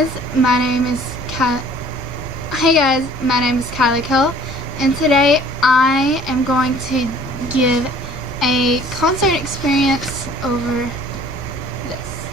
My name is Hey guys, my name is Kylie, and today I am going to give a concert experience over this.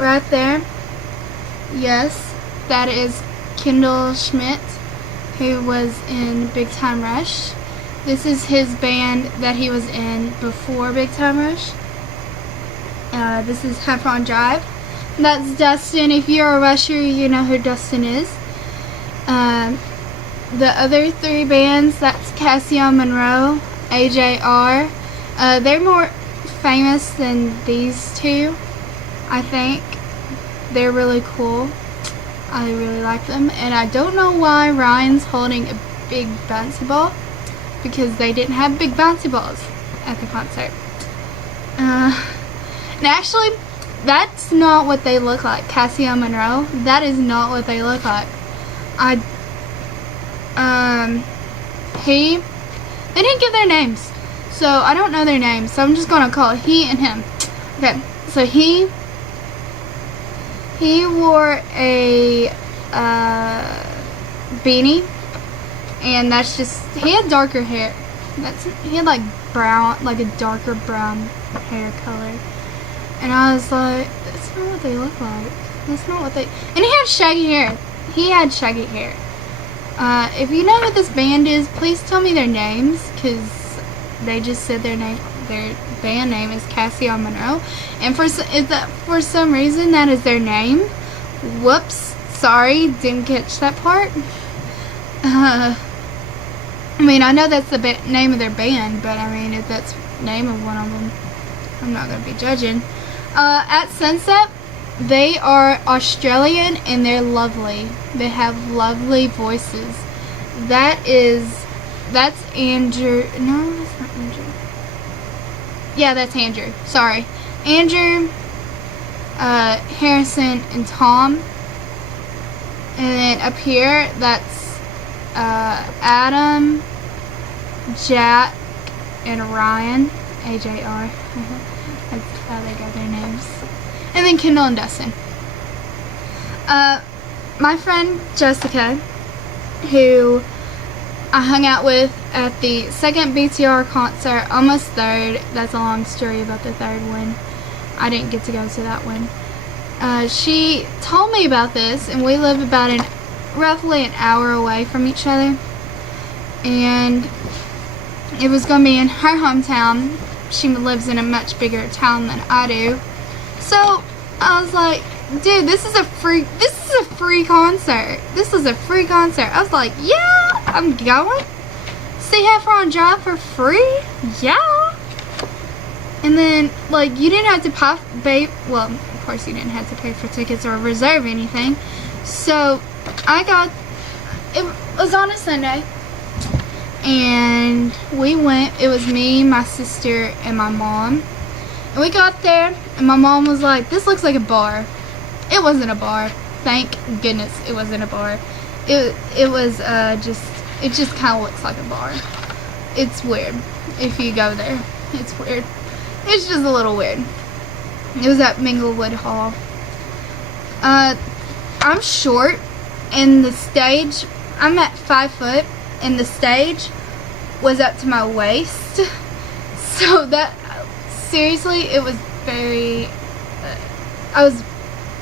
Right there, yes, that is Kendall Schmidt, who was in Big Time Rush. This is his band that he was in before Big Time Rush. This is Heffron Drive. That's Dustin. If you're a Rusher, you know who Dustin is. The other three bands, that's Cassio Monroe, AJR. They're more famous than these two, I think. They're really cool. I really like them. And I don't know why Ryan's holding a big bouncy ball, because they didn't have big bouncy balls at the concert. And actually, that's not what they look like. Cassio Monroe, that is not what they look like. They didn't give their names, so I don't know their names, so I'm just gonna call he and him. Okay, so he wore a beanie, and that's just, he had darker hair. He had like brown, like a darker brown hair color. And I was like, that's not what they look like. That's not what they... And he had shaggy hair. He had shaggy hair. If you know what this band is, please tell me their names, because they just said their band name is Cassio Monroe. And for some reason, that is their name. Whoops. Sorry, didn't catch that part. I mean, I know that's the name of their band, but I mean, if that's the name of one of them, I'm not going to be judging. At Sunset, they are Australian and they're lovely. They have lovely voices. That's Andrew. No, that's not Andrew. Yeah, that's Andrew. Sorry. Andrew, Harrison, and Tom. And then up here, that's Adam, Jack, and Ryan. AJR. That's how they got their names. And then Kendall and Dustin. My friend Jessica, who I hung out with at the second BTR concert, almost third. That's a long story about the third one. I didn't get to go to that one. She told me about this, and we live about roughly an hour away from each other. And it was going to be in her hometown. She lives in a much bigger town than I do. So I was like, dude, this is a free concert. This is a free concert. I was like, yeah, I'm going. See Heffron Drive for free? Yeah. And then, like, you didn't have to pay, well, of course you didn't have to pay for tickets or reserve anything. So it was on a Sunday. And we went. It was me, my sister, and my mom. And we got there, and my mom was like, this looks like a bar. It wasn't a bar. Thank goodness it wasn't a bar. It just kind of looks like a bar. It's weird if you go there. It's weird. It's just a little weird. It was at Minglewood Hall. I'm short, and the stage, I'm at 5 foot. And the stage was up to my waist, so that, seriously, it was very, I was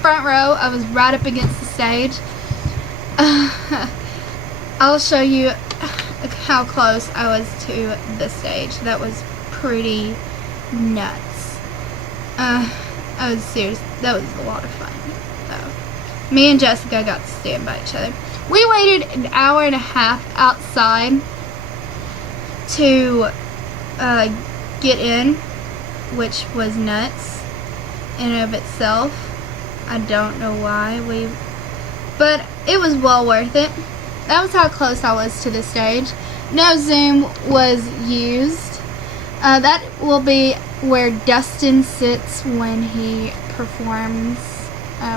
front row, I was right up against the stage. I'll show you how close I was to the stage. That was pretty nuts. I was serious, that was a lot of fun, though. Me and Jessica got to stand by each other. We waited an hour and a half outside to get in, which was nuts in and of itself. I don't know why but it was well worth it. That was how close I was to the stage. No Zoom was used. That will be where Dustin sits when he performs,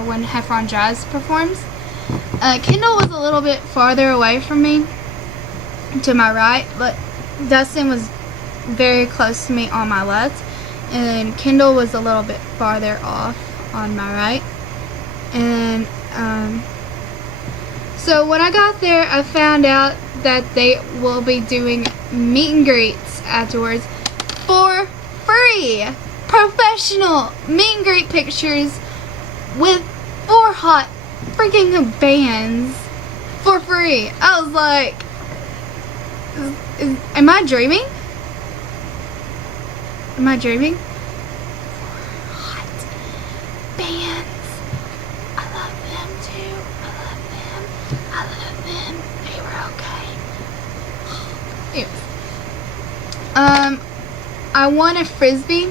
when Heffron Drive performs. Kendall was a little bit farther away from me, to my right, but Dustin was very close to me on my left, and Kendall was a little bit farther off on my right. And so when I got there, I found out that they will be doing meet and greets afterwards for free. Professional meet and greet pictures with 4 hot freaking bands for free. I was like, am I dreaming? Am I dreaming? 4 hot bands. I love them too. I love them. They were okay. Anyways. I won a Frisbee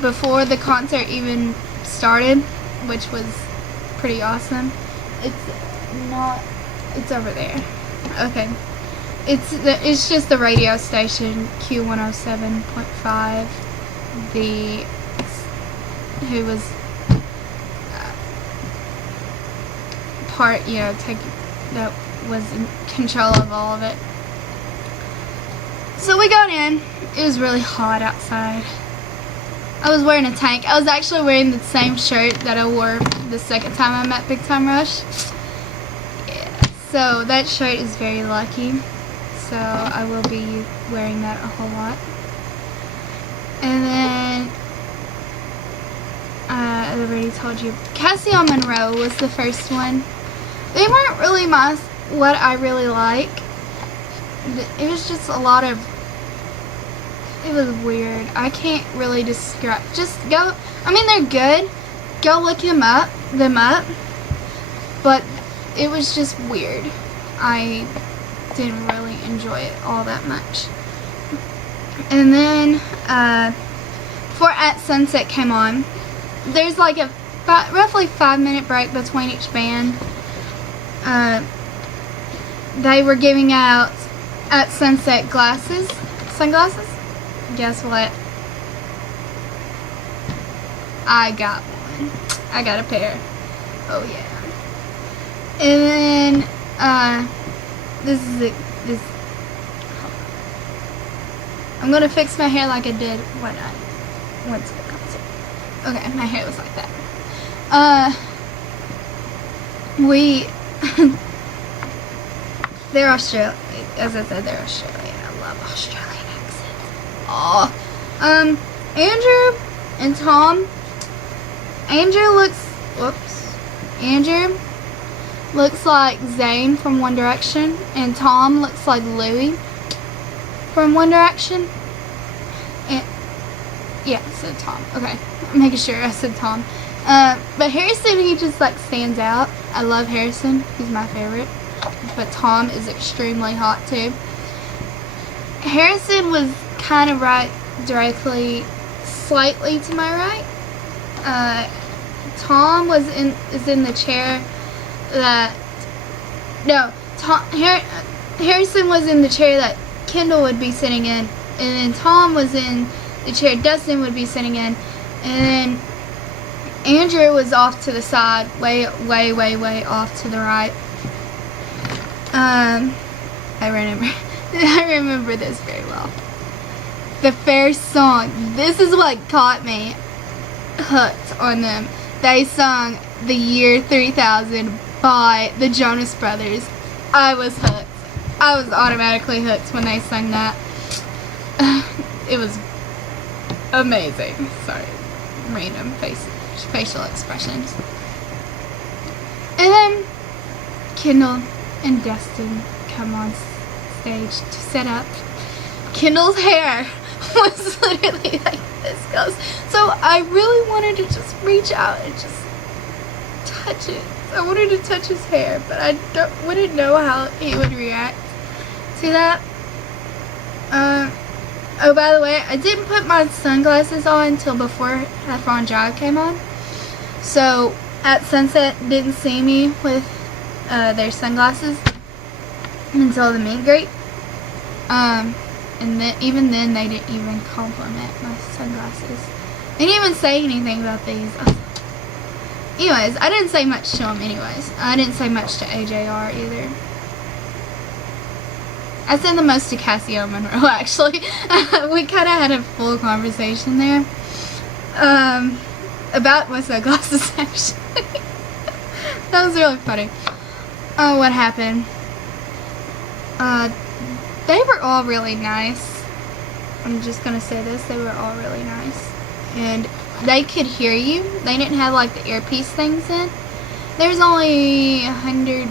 before the concert even started, which was pretty awesome. It's over there. Okay. It's just the radio station Q107.5. Who was that was in control of all of it. So we got in. It was really hot outside. I was wearing a tank. I was actually wearing the same shirt that I wore the second time I met Big Time Rush. Yeah. So that shirt is very lucky. So I will be wearing that a whole lot. And then I already told you, Cassio Monroe was the first one. They weren't really what I really like. It was just a lot of. It was weird. I can't really describe. Just go. I mean, they're good. Go look them up. But it was just weird. I didn't really enjoy it all that much. And then before At Sunset came on, there's like a roughly 5-minute break between each band. They were giving out At Sunset sunglasses. Guess what? I got one. I got a pair. Oh yeah. And then this is it. I'm gonna fix my hair like I did when I went to the concert. Okay, my hair was like that. They're Australian. As I said, they're Australian. I love Australian accents. Oh, Andrew and Tom. Andrew looks like Zayn from One Direction, and Tom looks like Louis from One Direction. And yeah, I said Tom. Okay, I'm making sure I said Tom. But Harrison, he just like stands out. I love Harrison. He's my favorite. But Tom is extremely hot too. Harrison was kind of slightly to my right. Tom is in the chair that Harrison was in the chair that Kendall would be sitting in, and then Tom was in the chair Dustin would be sitting in, and then Andrew was off to the side, way off to the right. I remember this very well. The first song, this is what got me hooked on them. They sung The Year 3000 by the Jonas Brothers. I was hooked. I was automatically hooked when they sang that. It was amazing. Sorry, random facial expressions. And then Kendall and Dustin come on stage to set up. Kendall's hair was literally like this goes. So I really wanted to just reach out and just touch it. I wanted to touch his hair, but I wouldn't know how he would react to that. Oh, by the way, I didn't put my sunglasses on until before Heffron Drive came on. So At Sunset didn't see me with their sunglasses until the meet and greet. And then even then they didn't even compliment my sunglasses. They didn't even say anything about these. Anyways, I didn't say much to them anyways. I didn't say much to AJR either. I said the most to Cassio Monroe actually. We kind of had a full conversation there. about my sunglasses, actually. That was really funny. Oh, what happened? They were all really nice. I'm just gonna say this, they were all really nice. And they could hear you. They didn't have like the earpiece things in. There's only 100,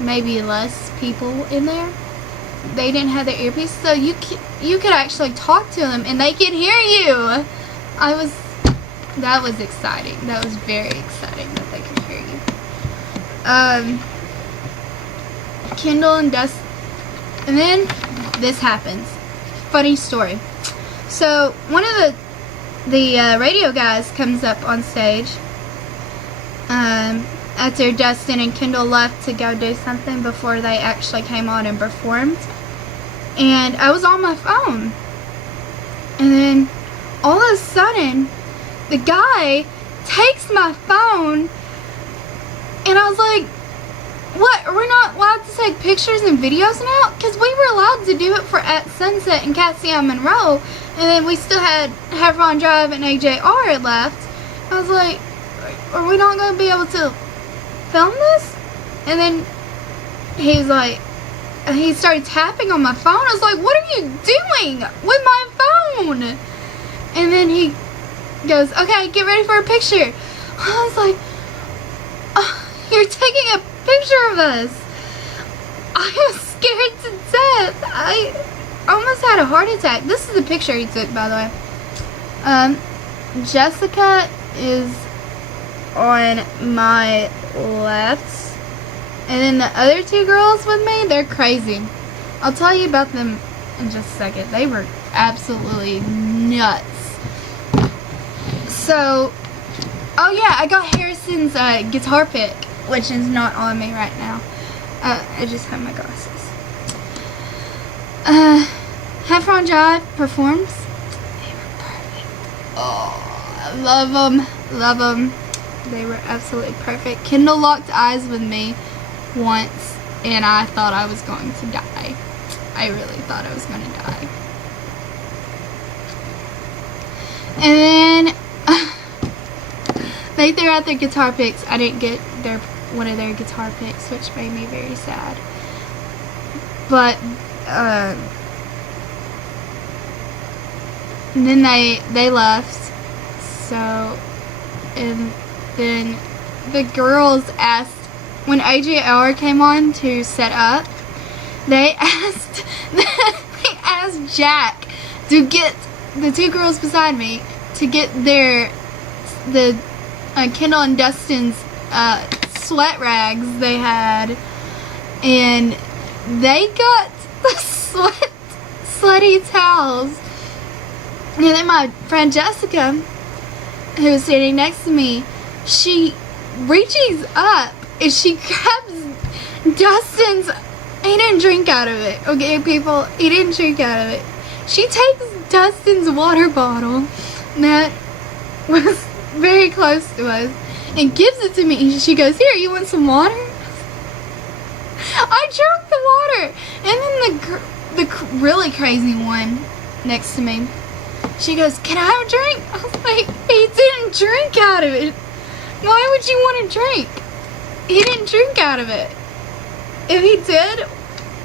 maybe less people in there. They didn't have the earpiece, so you could actually talk to them and they could hear you. That was exciting. That was very exciting that they could hear you. Kendall and Dustin, and then this happens. Funny story. So one of the radio guys comes up on stage after Dustin and Kendall left to go do something before they actually came on and performed. And I was on my phone. And then all of a sudden, the guy takes my phone, and I was like, what, are we not allowed to take pictures and videos now? Because we were allowed to do it for At Sunset and Cassio Monroe, and then we still had Heffron Drive and AJR left. I was like, are we not going to be able to film this? And then he was like, he started tapping on my phone. I was like, what are you doing with my phone? And then he goes, okay, get ready for a picture. I was like, you're taking a picture of us. I was scared to death. I almost had a heart attack. This is the picture he took, by the way. Jessica is on my left, and then the other two girls with me, they're crazy. I'll tell you about them in just a second. They were absolutely nuts. So, oh yeah, I got Harrison's guitar pick, which is not on me right now. I just have my glasses. Heffron Drive performs. They were perfect. Oh, I love them. Love them. They were absolutely perfect. Kendall locked eyes with me once, and I thought I was going to die. I really thought I was going to die. And then they threw out their guitar picks. I didn't get one of their guitar picks, which made me very sad. But and then they left. So, and then the girls asked, when AJR came on to set up, they asked Jack to get the two girls beside me to get the Kendall and Dustin's sweat rags they had, and they got the sweaty towels. And then my friend Jessica, who was sitting next to me, she reaches up and she grabs Dustin's. He didn't drink out of it, okay, people? He didn't drink out of it. She takes Dustin's water bottle that was very close to us and gives it to me. She goes, here, you want some water? I drank the water. And then the really crazy one next to me, she goes, can I have a drink? I was like, he didn't drink out of it. Why would you want a drink? He didn't drink out of it. If he did,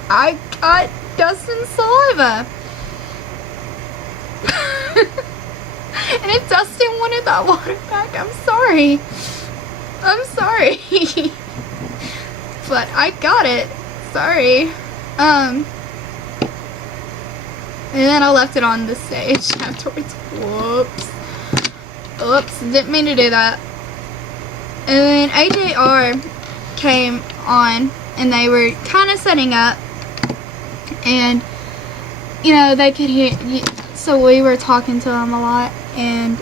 I got Dustin's saliva. And if Dustin wanted that water back, I'm sorry. I'm sorry. But I got it. Sorry. And then I left it on the stage afterwards. Whoops. Whoops. Didn't mean to do that. And then AJR came on, and they were kind of setting up, and you know, they could hear, so we were talking to them a lot, and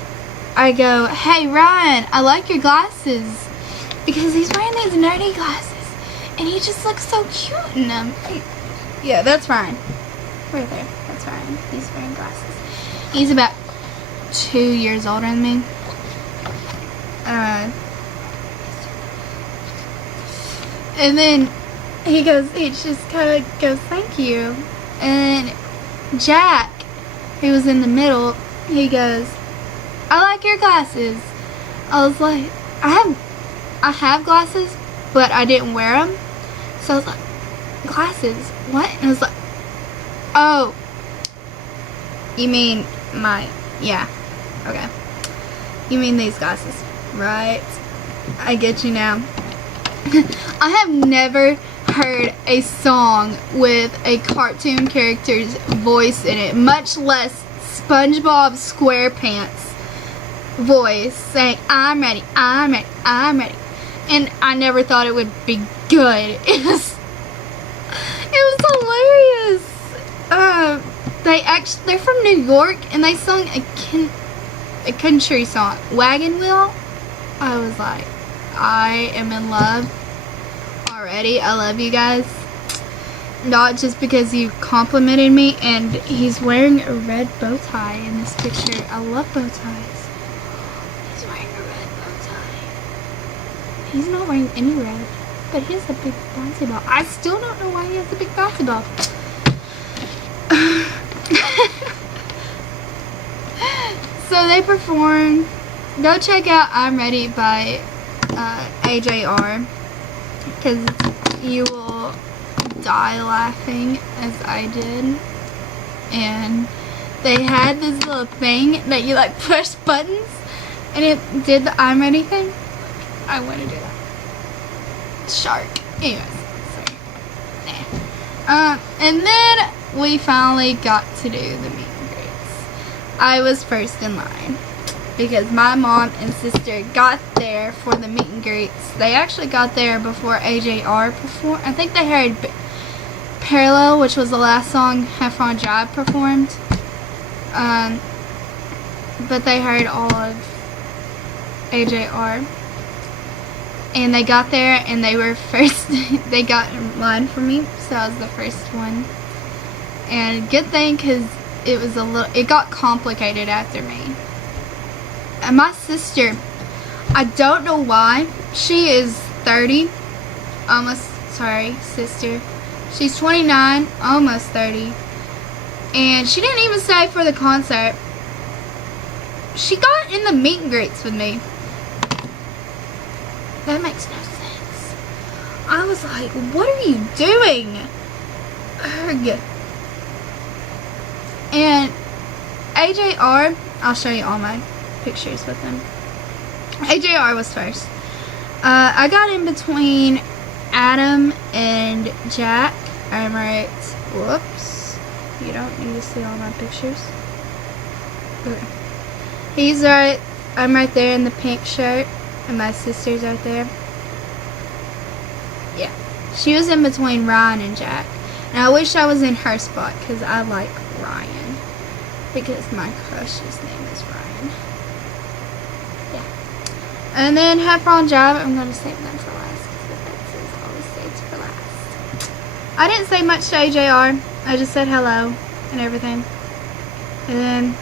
I go, hey Ryan, I like your glasses, because he's wearing these nerdy glasses and he just looks so cute in them. Yeah, that's Ryan right there. That's Ryan. He's wearing glasses. He's about 2 years older than me. And then he just kind of goes, thank you. And Jack, who was in the middle, he goes, I like your glasses. I was like, I have glasses, but I didn't wear them. So I was like, glasses? What? And I was like, oh, you mean yeah, okay. You mean these glasses, right? I get you now. I have never heard a song with a cartoon character's voice in it, much less SpongeBob SquarePants voice saying, I'm ready, I'm ready, I'm ready. And I never thought it would be good. It was hilarious. They're from New York, and they sung a country song, Wagon Wheel. I was like, I am in love already. I love you guys. Not just because you complimented me, and he's wearing a red bow tie in this picture. I love bow ties. He's wearing a red bow tie. He's not wearing any red, but he has a big bouncy ball. I still don't know why he has a big bouncy ball. So they perform. Go check out I'm Ready by AJR, because you will die laughing as I did. And they had this little thing that you like push buttons, and it did the I'm Ready thing. I want to do that. Shark. Anyways, sorry. And then we finally got to do the meet and greets. I was first in line because my mom and sister got there for the meet and greets. They actually got there before AJR performed. I think they heard Parallel, which was the last song Heffron Drive performed. But they heard all of AJR. And they got there and they were first. They got in line for me, so I was the first one. And good thing, because it got complicated after me. And my sister, I don't know why, she is 30, sister. She's 29, almost 30. And she didn't even stay for the concert. She got in the meet and greets with me. That makes no sense. I was like, what are you doing? Ugh. And AJR, I'll show you all my pictures with them. AJR was first. I got in between Adam and Jack. I'm right. Whoops. You don't need to see all my pictures. Okay. He's right. I'm right there in the pink shirt. And my sister's right there. Yeah. She was in between Ryan and Jack. And I wish I was in her spot, because I like Ryan. Because my crush's name is Ryan. Yeah. And then Heffron Drive, I'm going to save them for last, because the fences always saved for last. I didn't say much to AJR. I just said hello and everything. And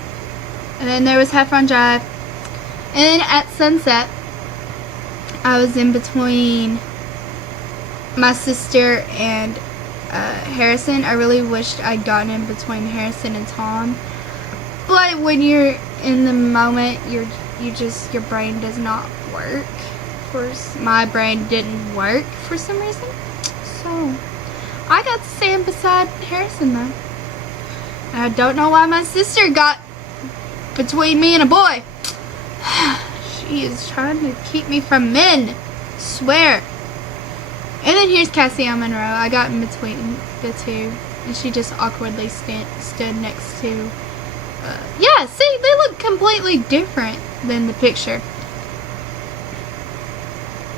then there was Heffron Drive. And then at sunset, I was in between my sister and Harrison. I really wished I'd gotten in between Harrison and Tom. But when you're in the moment, your brain does not work. My brain didn't work for some reason. So I got to stand beside Harrison though. And I don't know why my sister got between me and a boy. She is trying to keep me from men. Swear. And then here's Cassio Monroe. I got in between the two. And she just awkwardly stood next to... yeah, see? They look completely different than the picture.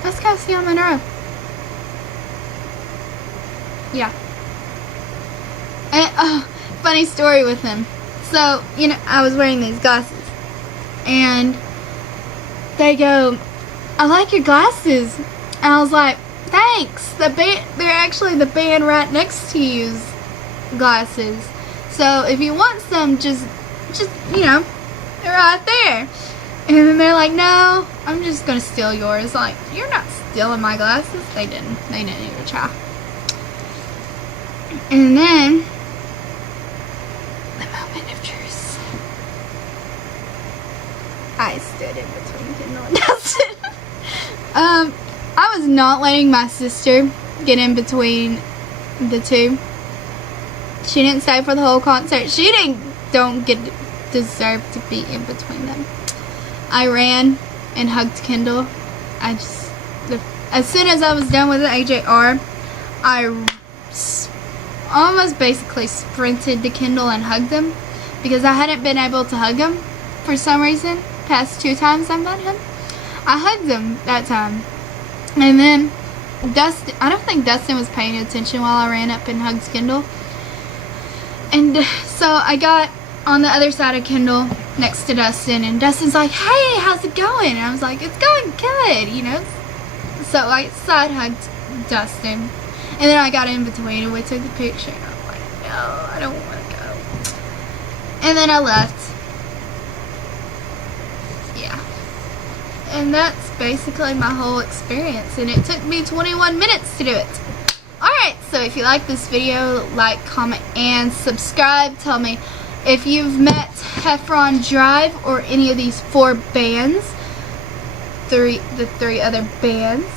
That's Cassio Monroe. Yeah. And, funny story with him. So, I was wearing these glasses. And they go, I like your glasses. And I was like, thanks. They're actually the band right next to you's glasses. So if you want some, just they're right there. And then they're like, no, I'm just gonna steal yours. Like, you're not stealing my glasses. They didn't even try. And then the moment of truth. I stood in between Kendall and Dustin. I was not letting my sister get in between the two. She didn't stay for the whole concert. She don't deserve to be in between them. I ran and hugged Kendall. As soon as I was done with the AJR, I almost basically sprinted to Kendall and hugged him, because I hadn't been able to hug him for some reason. Past 2 times I've met him, I hugged him that time. And then Dustin, I don't think Dustin was paying attention while I ran up and hugged Kendall. And so I got on the other side of Kendall next to Dustin, and Dustin's like, "Hey, how's it going?" And I was like, "It's going good, you know." So I side hugged Dustin, and then I got in between and we took the picture, and I was like, "No, I don't want to go." And then I left. Yeah. And that's basically my whole experience, and it took me 21 minutes to do it. Alright, so if you like this video, like, comment, and subscribe. Tell me if you've met Heffron Drive or any of these 4 bands, the 3 other bands.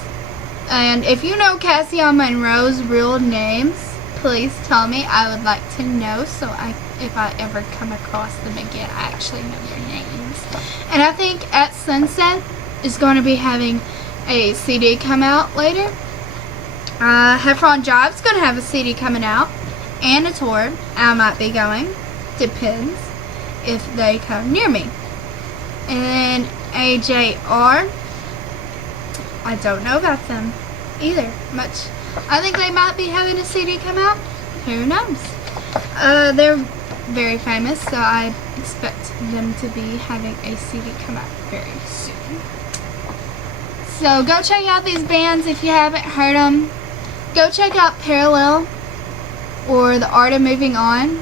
And if you know Cassio Monroe's real names, please tell me. I would like to know, so if I ever come across them again, I actually know their names. And I think At Sunset is going to be having a CD come out later. Heffron Drive's going to have a CD coming out and a tour. I might be going. Depends if they come near me. And AJR, I don't know about them either much. I think they might be having a CD come out. Who knows? They're very famous, so I expect them to be having a CD come out very soon. So go check out these bands if you haven't heard them. Go check out Parallel or The Art of Moving On,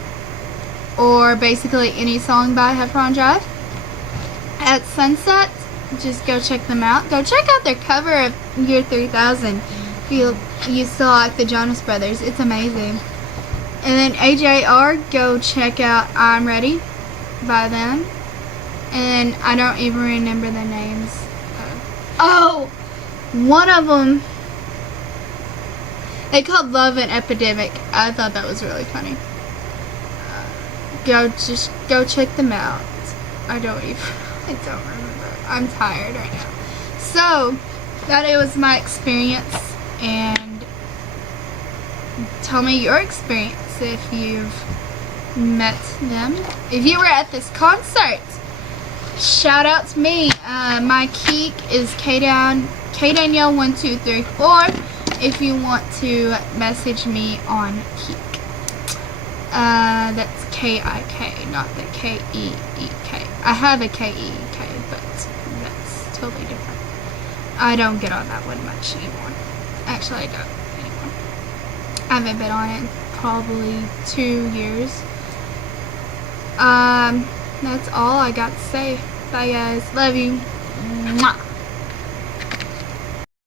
or basically any song by Heffron Drive. At Sunset, just go check them out. Go check out their cover of Year 3000 if you still like the Jonas Brothers. It's amazing. And then AJR, go check out I'm Ready by them. And I don't even remember the names. Oh! One of them, they called Love and Epidemic. I thought that was really funny. Just go check them out. I don't remember. I'm tired right now. So, that was my experience, and tell me your experience if you've met them. If you were at this concert, shout out to me. My Keek is KDanielle1234 if you want to message me on Keek. That's K-I-K, not the K-E-E-K. I have a K-E-E-K, but that's totally different. I don't get on that one much anymore. Actually, I don't anymore. I haven't been on it in probably 2 years. That's all I got to say. Bye, guys. Love you. Mwah.